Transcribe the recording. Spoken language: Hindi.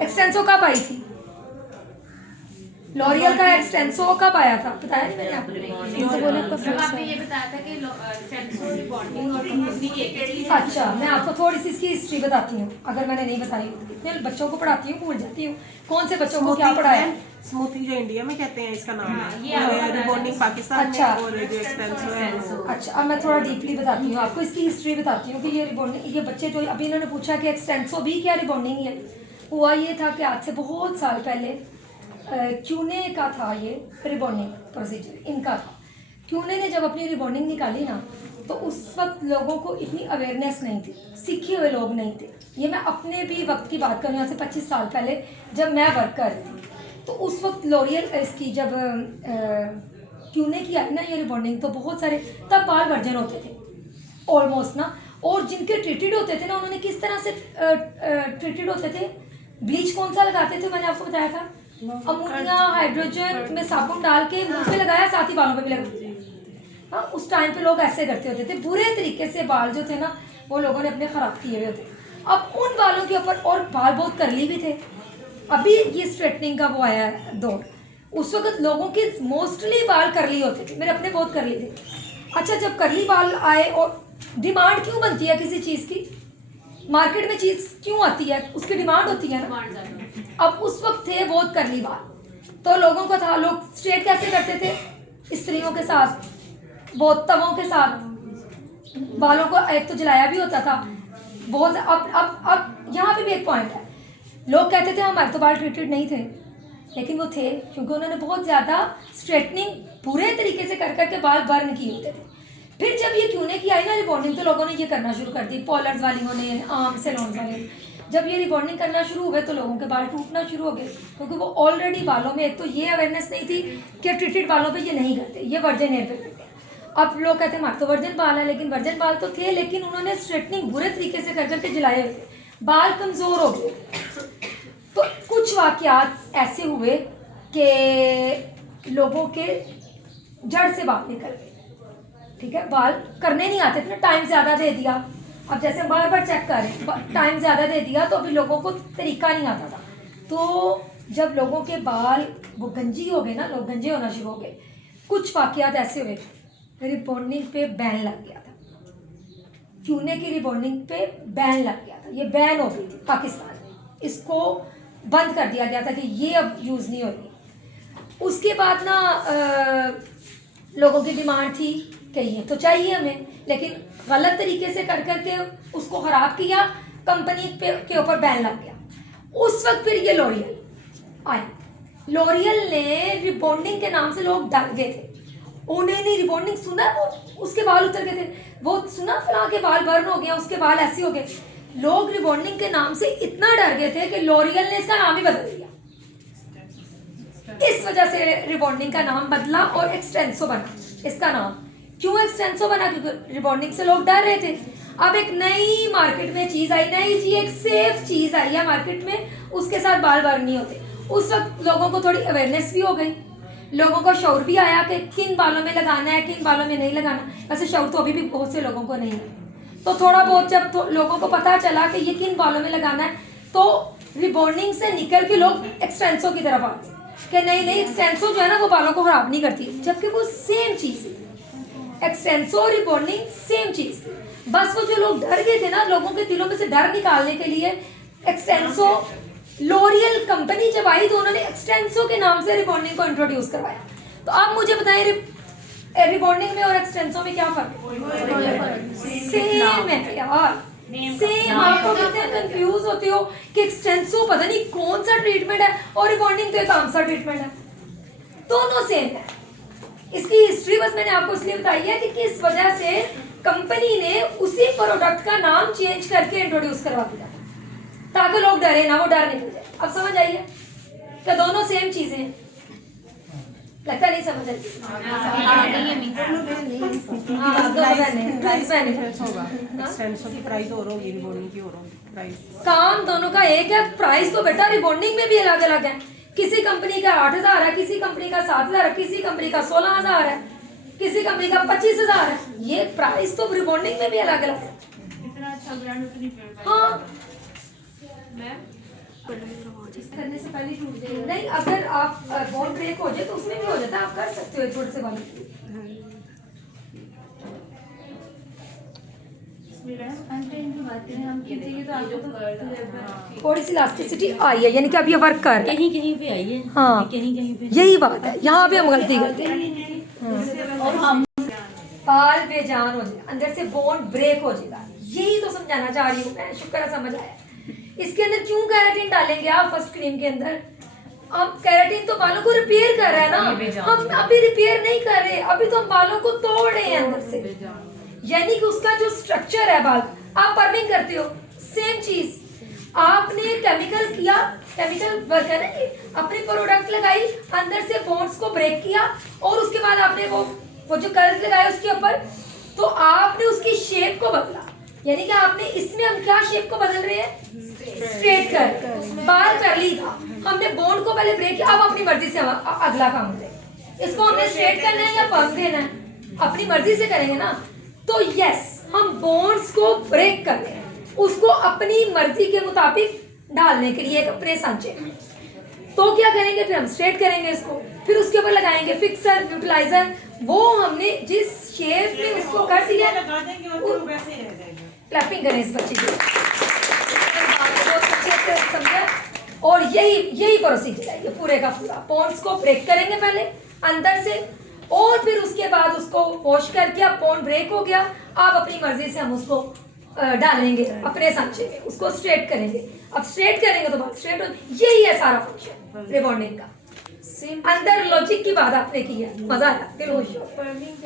एक्सटेंसो कब आई थी? लॉरियल का एक्सटेंसो कब आया था? बताया नहीं मैंने आपको? आपने ये बताया था कि एक्सटेंसो रिबॉन्डिंग और कंपनी एक ही चीज। अच्छा, मैं आपको थोड़ी सी इसकी हिस्ट्री बताती हूँ, अगर मैंने नहीं बताई। इतने बच्चों को पढ़ाती हूँ, भूल जाती हूँ कौन से बच्चों को क्या पढ़ाया। स्मूथी जो इंडिया में कहते हैं इसका नाम हाँ, ये है, आपको रिबॉन्डिंग पाकिस्तान अच्छा। में, और जो एक्सटेंसो है वो। अच्छा, अब मैं थोड़ा डीपली बताती हूँ आपको, इसकी हिस्ट्री बताती हूँ कि ये रिबॉन्डिंग, ये बच्चे जो अभी इन्होंने पूछा कि एक्सटेंसो भी क्या रिबॉन्डिंग है। हुआ ये था कि आज से बहुत साल पहले क्यूने का था ये रिबॉन्डिंग प्रोसीजर, इनका था। क्यूने ने जब अपनी रिबॉन्डिंग निकाली ना, तो उस वक्त लोगों को इतनी अवेयरनेस नहीं थी, सीखे हुए लोग नहीं थे। ये मैं अपने भी वक्त की बात करूँ, यहाँ से 25 साल पहले जब मैं वर्क कर रही थी, तो उस वक्त लॉरियल इसकी जब क्यूने की आई ना ये रिबॉन्डिंग, तो बहुत सारे तब बाल वर्जन होते थे ऑलमोस्ट ना, और जिनके ट्रीटेड होते थे ना, उन्होंने किस तरह से ट्रीटेड होते थे, ब्लीच कौन सा लगाते थे मैंने आपको बताया था, अमोनिया हाइड्रोजन में साबुन डाल के मुंह पे लगाया, साथ ही बालों पे भी लगाया। हाँ, उस टाइम पे लोग ऐसे करते होते थे, बुरे तरीके से बाल जो थे ना वो लोगों ने अपने ख़राब किए हुए होते। अब उन बालों के ऊपर, और बाल बहुत करली भी थे, अभी ये स्ट्रेटनिंग का वो आया है दौर, उस वक्त लोगों के मोस्टली बाल करली होते थे, मेरे अपने बहुत करली थे। अच्छा, जब करली बाल आए, और डिमांड क्यों बनती है किसी चीज़ की, मार्केट में चीज़ क्यों आती है, उसकी डिमांड होती है ना। अब उस वक्त थे बहुत करली बाल, तो लोगों को था, लोग स्ट्रेट कैसे करते थे, स्त्रियों के साथ, बहुत तवों के साथ बालों को एक तो जलाया भी होता था बहुत। अब यहाँ पे भी एक पॉइंट है, लोग कहते थे हमारे तो बाल ट्रीटेड नहीं थे, लेकिन वो थे, क्योंकि उन्होंने बहुत ज़्यादा स्ट्रेटनिंग पूरे तरीके से कर करके बाल बर्न किए होते थे। फिर जब ये क्यूने की आई ना रिबॉन्डिंग, तो लोगों ने ये करना शुरू कर दी, पॉलर्स वालियों ने, आर्म सैलून वाले, जब ये रिबॉन्डिंग करना शुरू हुए तो लोगों के बाल टूटना शुरू हो गए, क्योंकि वो ऑलरेडी बालों में एक तो ये अवेयरनेस नहीं थी कि ट्रीटेड बालों पे ये नहीं करते, ये वर्जन हेयर पे करते हैं। अब लोग कहते हैं हमारे तो वर्जन बाल है, लेकिन वर्जन बाल तो थे, लेकिन उन्होंने स्ट्रेटनिंग बुरे तरीके से कर करके जलाए हुए थे, बाल कमज़ोर हो गए। तो कुछ वाकयात ऐसे हुए कि लोगों के जड़ से बाल निकल गए, ठीक है, बाल करने नहीं आते थे ना, टाइम ज़्यादा दे दिया। अब जैसे बार बार चेक करें, टाइम ज़्यादा दे दिया तो अभी लोगों को तरीका नहीं आता था, तो जब लोगों के बाल वो गंजी हो गए ना, लोग गंजे होना शुरू हो गए, कुछ वाकयात ऐसे हुए, रिबॉन्डिंग पे बैन लग गया था, क्यूने की रिबॉन्डिंग पे बैन लग गया था, ये बैन हो गई थी पाकिस्तान में, इसको बंद कर दिया गया था कि ये अब यूज़ नहीं होगी। उसके बाद ना लोगों की डिमांड थी कि ये तो चाहिए हमें, लेकिन गलत तरीके से कर करके उसको ख़राब किया, कंपनी के ऊपर बैन लग गया। उस वक्त फिर ये लॉरियल आए, लॉरियल ने रिबॉन्डिंग के नाम से लोग डर गए थे, उन्होंने रिबॉन्डिंग सुना, वो उसके बाल उतर गए थे, वो सुना फला के बाल बर्न हो गया, उसके बाल ऐसे हो गए, लोग रिबॉन्डिंग के नाम से इतना डर गए थे कि लॉरियल ने इसका नाम ही बदल दिया। इस वजह से रिबॉन्डिंग का नाम बदला और एक्सटेंसो बना इसका नाम। क्यों एक्सटेंसो बना? क्योंकि रिबॉन्डिंग से लोग डर रहे थे। अब एक नई मार्केट में चीज़ आई, नई चीज़, एक सेफ चीज़ आई है मार्केट में, उसके साथ बाल बर्न नहीं होते। उस वक्त लोगों को थोड़ी अवेयरनेस भी हो गई, लोगों को शौर भी आया कि किन बालों में लगाना है, किन बालों में नहीं लगाना। वैसे शौर तो अभी भी बहुत से लोगों को नहीं है, तो थोड़ा बहुत जब तो लोगों को पता चला कि ये किन बालों में लगाना है, तो रिबॉन्डिंग से निकल के लोग एक्सटेंसो की तरफ आ गए कि नहीं नहीं, एक्सटेंसो जो है ना वो बालों को ख़राब नहीं करती, जबकि वो सेम चीज़ है, एक्सटेंसो रिबॉन्डिंग सेम चीज़। बस वो जो लोग डर गए थे ना, लोगों के दिलों में से डर निकालने के लिए एक्सटेंसो, लॉरियल कंपनी जब आई तो उन्होंने एक्सटेंसो के नाम से रिबॉन्डिंग को इंट्रोड्यूस करवाया। तो आप मुझे बताएं रिबॉन्डिंग में और एक्सटेंसो में क्या फ़र्क है? सेम है यार, सेम। आपको कितने कंफ्यूज होते हो कि एक्सटेंसो पता नहीं कौन सा ट्रीटमेंट है और रिबॉन्डिंग तो एक आम सा ट्रीटमेंट है, दोनों सेम है। इसकी हिस्ट्री बस मैंने आपको इसलिए बताई है कि किस वजह से कंपनी ने उसी प्रोडक्ट का नाम चेंज करके इंट्रोड्यूस करवा दिया ताकि लोग डरे ना, वो डर निकल जाए। अब समझ आइए कि दोनों सेम चीजें हैं? लगता नहीं समझ आई। काम दोनों का एक है, प्राइस तो बेटा रिबॉन्डिंग में भी अलग अलग है। किसी कंपनी का 8,000 है, किसी कंपनी का 7,000 है, किसी कंपनी का 16,000 है, किसी कंपनी का 25,000 है। ये प्राइस तो रिबॉन्डिंग में भी अलग अलग है। इतना अच्छा ब्रांड उतनी हाँ, करने से पहले टूट जाएगा। नहीं, अगर आप बोन ब्रेक हो जाए तो उसमें भी हो जाता है, आप कर सकते हो छोटे से बालों के लिए। कंटेंट की बात करें हम खींचेंगे तो आपको तो थोड़ी सी इलास्टिसिटी आई है, यानी कि अब ये वर्क कर रहा है। कहीं कहीं पे आई है, हाँ, कहीं कहीं पे यही बात है, यहाँ पे हम गलती करते हैं। और हम बाल बेजान हो जाए, अंदर से बोन ब्रेक हो जाएगा, यही तो समझाना चाह रही हूँ मैं। शुक्र है समझ आया। इसके अंदर क्यों केराटिन डालेंगे आप फर्स्ट क्रीम के अंदर? अब केराटिन तो बालों को रिपेयर कर रहा है ना, हम अभी रिपेयर नहीं कर रहे, अभी तो हम बालों को तोड़ रहे हैं अंदर से। यानी कि उसका जो स्ट्रक्चर है बाल, आप पर्मिंग करते हो, सेम चीज आपने केमिकल किया, केमिकल वर्क है ना, कि अपनी प्रोडक्ट लगाई, अंदर से बोन्स को ब्रेक किया और उसके बाद आपने वो जो कलर्स लगाए उसके ऊपर, तो आपने उसकी शेप को बदला। यानी कि आपने इसमें हम क्या शेप को बदल रहे हैं? स्ट्रेट कर, बाल कर्ली था, हमने बोन को पहले ब्रेक किया, अब अपनी मर्जी से हम अगला काम करें। इसको हमने स्ट्रेट करना है या पर्म देना है, अपनी मर्जी से करेंगे ना। तो यस, हम बोन्स को ब्रेक कर रहे हैं, उसको अपनी मर्जी के मुताबिक डालने के लिए अपने सांचे में। तो क्या करेंगे फिर? हम स्ट्रेट करेंगे इसको, फिर उसके ऊपर लगाएंगे फिक्सर, न्यूट्रलाइजर। वो हमने जिस शेप में उसको कर दिया, क्लैपिंग करें इस बच्चे की, बहुत अच्छे से समझा। और यही प्रोसीजर है ये पूरे का पूरा। बोन्स को ब्रेक करेंगे पहले अंदर से, और फिर उसके बाद उसको वॉश करके, अब बोन ब्रेक हो गया, आप अपनी मर्जी से हम उसको डालेंगे अपने सांचे में, उसको स्ट्रेट करेंगे। अब स्ट्रेट करेंगे तो बात स्ट्रेट हो, यही है सारा फंक्शन रिबॉन्डिंग का। अंदर लॉजिक की बात आपने की है, मजा आया, दिल खुश हो।